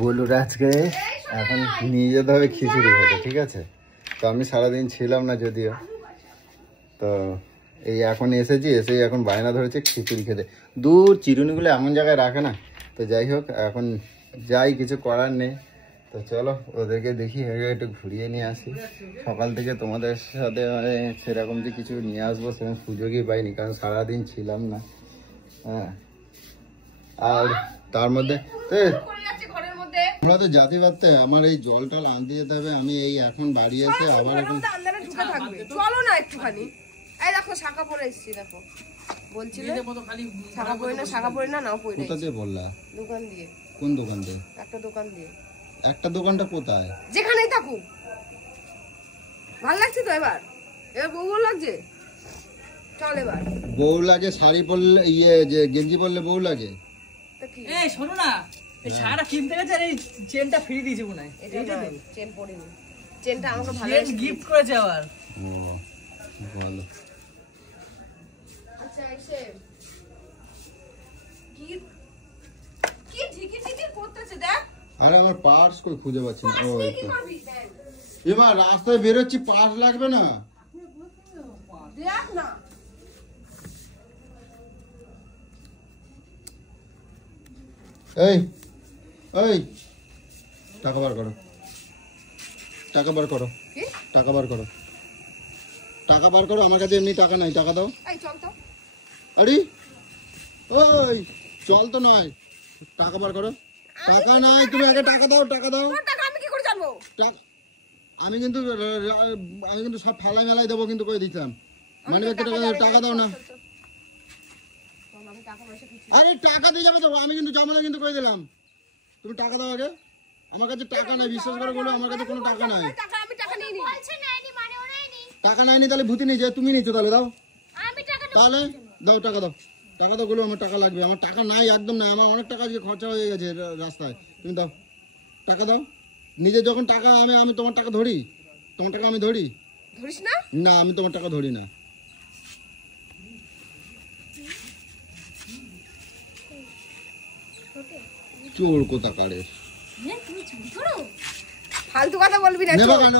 গোলুর আজকে এখন নিয়ে যেতে হবে খিচুড়ি খেতে, ঠিক আছে? তো আমি সারাদিন ছিলাম না যদিও, তো এই এখন এসেছি, এসেই এখন বায়না ধরেছে খিচুড়ি খেতে। দূর চিরুনিগুলো এমন জায়গায় রাখে না। তো যাই হোক, এখন যাই, কিছু করার নেই। তো চলো ওদেরকে দেখি, একটু ঘুরিয়ে নিয়ে আসি। সকাল থেকে তোমাদের সাথে মানে সেরকম যে কিছু নিয়ে আসবো সেরকম সুযোগই পাইনি, কারণ সারাদিন ছিলাম না। হ্যাঁ, আর তার মধ্যে আমরা তো জাতি পারতে আমার এই জল টল আনতে যেতে হবে। আমি এই এখন বাড়ি এসে আবার এখন চলো না একটুখানি। এই দেখো শাখা পরে এসেছি, দেখো বলছিলে শাখা পরে না, শাখা পরে না, নাও পরে। কোথা দিয়ে বললা? দোকান দিয়ে। কোন দোকান দিয়ে? একটা দোকান দিয়ে। একটা দোকানটা কোথায়? যেখানেই থাকুক। ভালো লাগছে তো? এবার বউ লাগছে। চল এবার। বউ লাগে শাড়ি পরলে, যে গেঞ্জি পরলে বউ লাগে। এই শোনো না, এই শাড়িটা কিনতে গেছে আর এই চেনটা ফ্রি দিয়েছে মনে হয়। এইটা চেন পরিনি, চেনটা আমাকে ভালো গিফট করেছে আবার। ও ভালো। আচ্ছা এসে কি ঠিকই ঠিকই করতেছে দেখ। আরে আমার পার্স কই খুঁজে পাচ্ছি না। ও এবার রাস্তায় বেরোচ্ছি, পার্স লাগবে না? দেখ না। এই এই টাকা বার করো, টাকা বার করো, টাকা বার করো, টাকা বার করো। আমার কাছে এমনি টাকা নাই, টাকা দাও। এই চল তো। আরে ওই চল তো নয়, টাকা বার করো। টাকা নাই, তুমি আগে টাকা দাও, টাকা দাও। টাকা আমি কি করে জানবো? আমি কিন্তু সব ফেলাই মেলাই দেবো কিন্তু কই দিতাম। মানে টাকা দাও না। আরে টাকা দিয়ে যাবে তো, আমি কিন্তু যাবো না কিন্তু কই দিলাম। তুমি টাকা দাও আগে। আমার কাছে টাকা নাই, বিশ্বাস করে বলো আমার কাছে কোনো টাকা নাই। টাকা নাইনি তাহলে ভূতি নিয়ে যায়, তুমি নিচ্ছো তাহলে দাও। তাহলে দাও, টাকা দাও, টাকা দাও। বলো আমার টাকা লাগবে, আমার টাকা নাই, একদম নাই। আমার অনেক টাকা আজকে খরচা হয়ে গেছে রাস্তায়। তুমি দাও, টাকা দাও। নিজে যখন টাকা আমি তোমার টাকা ধরি? তোমার টাকা আমি ধরি? ধরিস না? না, আমি তোমার টাকা ধরি না। চোর কোথাকারের। ফালতু কথা বলবি না। নেবা কেন?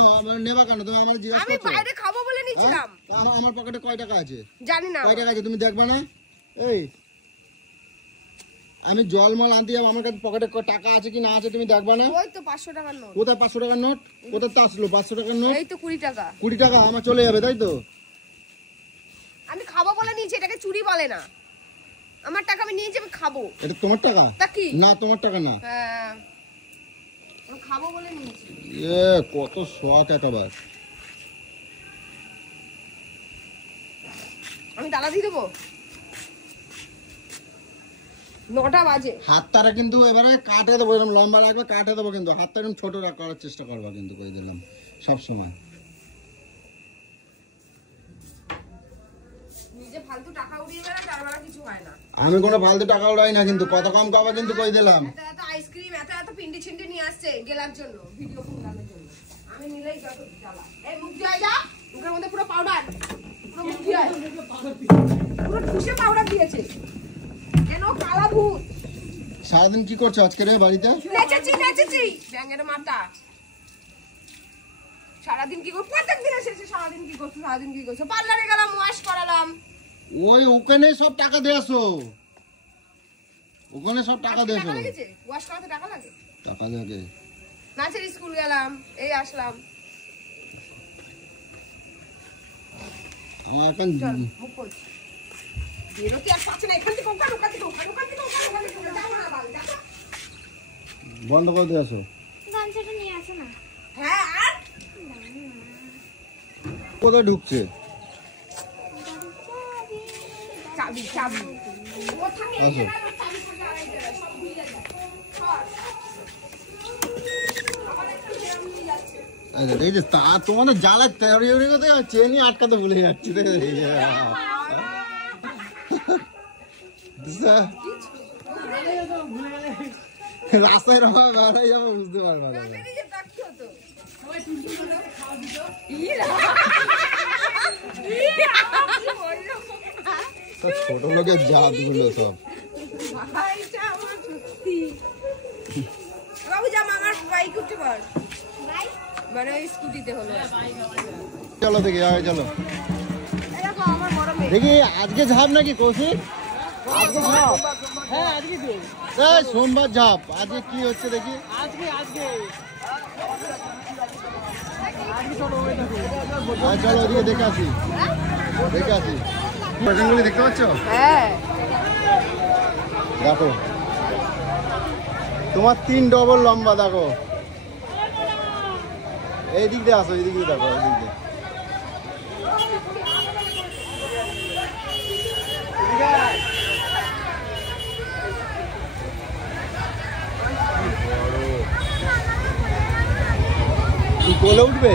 নেবা কেন? তুমি আমার জিজ্ঞাসা করছো। আমি বাইরে খাবো বলে নিছিলাম। আমার পকেটে কয় টাকা আছে জানি না। কয় টাকা আছে তুমি দেখবা না? এই আমি জলমল আনতে যাবো, আমার কাছে পকেটে টাকা আছে কি না আছে তুমি দেখবা না? ওই তো 500 টাকার নোট। কোথায় 500 টাকার নোট? কোথায় তো আসলো 500 টাকার নোট? এই তো 20 টাকা। 20 টাকা আমার চলে যাবে, তাই তো? আমি খাবো বলে নিয়েছি, এটাকে চুরি বলে না। আমার টাকা আমি নিয়েছি, আমি খাবো। এটা তোমার টাকা? তা কি? না, তোমার টাকা না। হ্যাঁ, আমি খাবো বলে নিয়েছি। কত শখ এতবার। আমি তালা দিয়ে দেবো। 9টা বাজে। হাতটারা কিন্তু এবারে কাটে দেবো, এরকম লম্বা লাগবে কাটে দেবো, কিন্তু হাতটা এরকম ছোট করার চেষ্টা করবা কিন্তু, কই দিলাম সবসময়। ফালতু টাকা উড়িয়ে বেড়া, তার বেলা কিছু হয় না। আমি কোনো ফালতু টাকা উড়াই না কিন্তু, কত কম খাবা কিন্তু কই দিলাম। এত আইসক্রিম, এত পিন্ডি ছিন্ডি নিয়ে আসছে গেলার জন্য, ভিডিও ফুটানোর জন্য। আমি নিলেই যত জ্বালা। এই মুখ দিয়ে যা, মুখের মধ্যে পুরো পাউডার, পুরো মুখ দিয়ে পুরো ঠুসে পাউডার দিয়েছে। কেন কালা ভূত? সারাদিন কি করছো আজকে রে বাড়িতে? নেচেছি ব্যাঙের মাথা। সারাদিন কি করছো? প্রত্যেক দিন এসে সারাদিন কি করছো? পার্লারে গেলাম, ওয়াশ করালাম। ওখানে সব টাকা দিয়ে আসো, ওখানে সব টাকা দিয়ে আসো। ওয়াশ করাতে টাকা লাগে? টাকা লাগে। নাচের স্কুল গেলাম, এই আসলাম। আমার এখন মুখ পোছ। বেরোতে আর পাচ্ছে না, এখান থেকে ওখানে, ওখান থেকে ওখানে, ওখান থেকে ওখানে, যাবো না বাল, যাবো। বন্ধ করে দিয়ে আসো। গামছাটা নিয়ে আসো না। হ্যাঁ, আর কোথায় ঢুকছে? চাবি চাবি ও থাকে, আসো। চাবি থাকে আর এই সব ভুলে যায়। এই যে তা তোমাদের জ্বালায় তেরি করতে চেনি আটকাতে ভুলে যাচ্ছি। রাস্তায় এরকম বেড়াই যাবো, বুঝতে পারবা না। ছোট লোকের জাত গুলো সব। আবার মানে ওই স্কুটিতে হলো চলো দেখি আগে চলো এই দেখো আমার বড় মেয়ে দেখি আজকে ঝাপ নাকি কৌশিক? আজকে ঝাপ? হ্যাঁ আজকে তো এই সোমবার ঝাপ, আজকে কি হচ্ছে দেখি। আজকে চলো ওদিকে দেখে আসি, দেখে আসি। পেছনগুলি দেখতে পাচ্ছ? হ্যাঁ দেখো তোমার 3 ডবল লম্বা, দেখো এই দিক দিয়ে আসো, এই দিক দিয়ে দেখো, এই দিক দিয়ে। তুই কোলে উঠবে?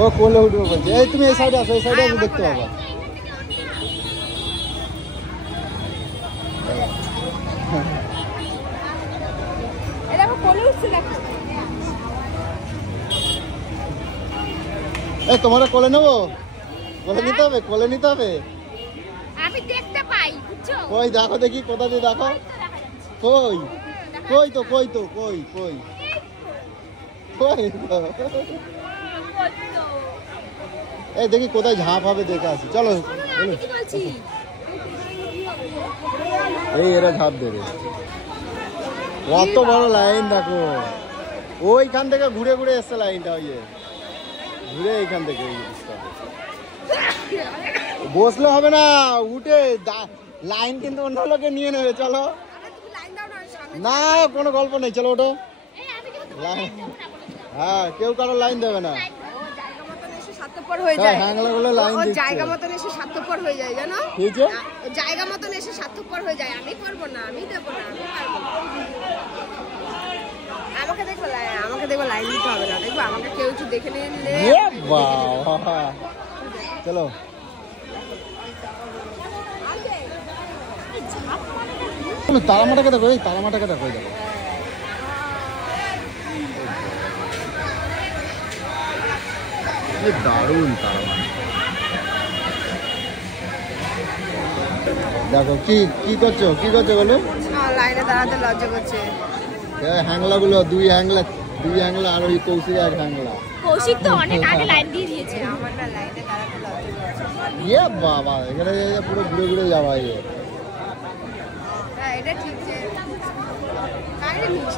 ও কোলে উঠবে বলছে। এই তুমি এই সাইডে আসো, এই সাইডে আসো, দেখতে পাবা। এই দেখো কোলে উঠছে দেখো এই তোমার কোলে নেবো? কোলে নিতে হবে, কোলে নিতে হবে। আমি দেখতে পাই বুঝছো কই দেখো দেখি, কোথা দিয়ে দেখো। কই কই তো, কই তো, কই কই কই তো। এই দেখি কোথায় ঝাঁপ হবে, দেখে আসি চলো। আমি কি বলছি এই এরা ঝাঁপ দেবে। কত বড় লাইন দেখো, ওইখান থেকে ঘুরে ঘুরে এসছে লাইনটা, ওই যে ঘুরে এইখান থেকে এই জিনিসটা। বসলে হবে না, উঠে লাইন কিন্তু অন্য লোকে নিয়ে নেবে। চলো তুমি লাইন দাও না সামনে না, কোনো গল্প নেই, চলো ওঠো। এই আমি কিন্তু লাইন, হ্যাঁ কেউ কারো লাইন দেবে না। জায়গা মতন এসে স্বার্থপর হয়ে যায় হ্যাংলাগুলো লাইন ও দিচ্ছে। জায়গা মতন এসে স্বার্থপর হয়ে যায় জানো ঠিক আছে? ও জায়গা মতন এসে স্বার্থপর হয়ে যায় আমি করবো না, আমি দেবো না, আমি পারবো না। আমাকে দেখো লাইন দিতে হবে না, দেখবো আমাকে কেউ একটু দেখে নিলে এ বাবা, চলো তারামাটাকে দেখো, এই তারামাটাকে দেখো, এই দেখো। এই দারুণ তারামাটা। দেখো কি কি করছো, কি করছো বলো? লাইনে দাঁড়াতে লজ্জা করছে হ্যাংলা গুলো, দুই হ্যাংলা আর ওই কৌশিক এক হ্যাংলা। কৌশিক তো অনেক আগে লাইন দিয়ে দিয়েছে আমার না লাইনে দাঁড়াতে লজ্জা করছে ইয়ে বাবা, এখানে পুরো ঘুরে ঘুরে যাওয়া। হ্যাঁ এটা ঠিক যে কারে নিস